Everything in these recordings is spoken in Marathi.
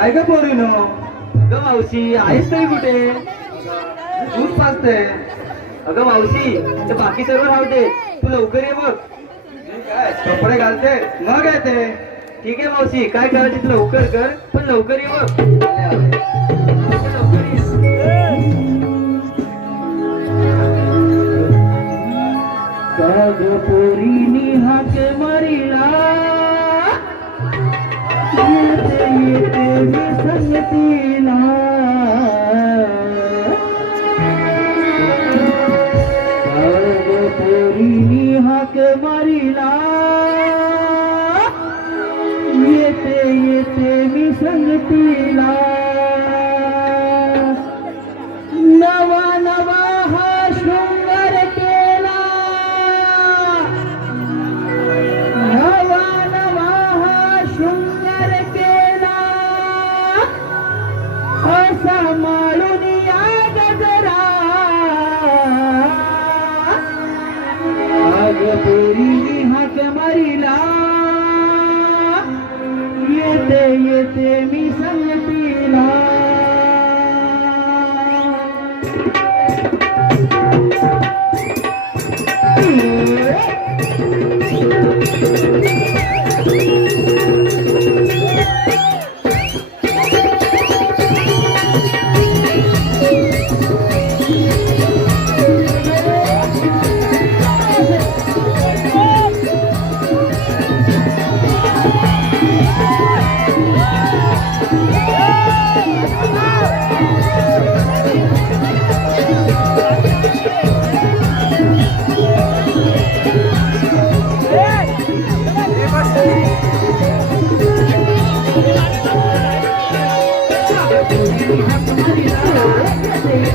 काय ग पोरीनो? अगं मावशी आहेस तरी कुठे? दूध पाजते अगं मावशी ते बाकी सर्व राहते तू लवकर ये बघ. काय कपडे घालते मग येते. ठीक आहे मावशी काय करायची तू लवकर कर पण लवकर ये बघ. लवकर ये. मरिला? येते संगतीला पोरीनी हाक मारिला. येते येते मी संगतीला. येते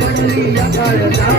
पडली या काळजारी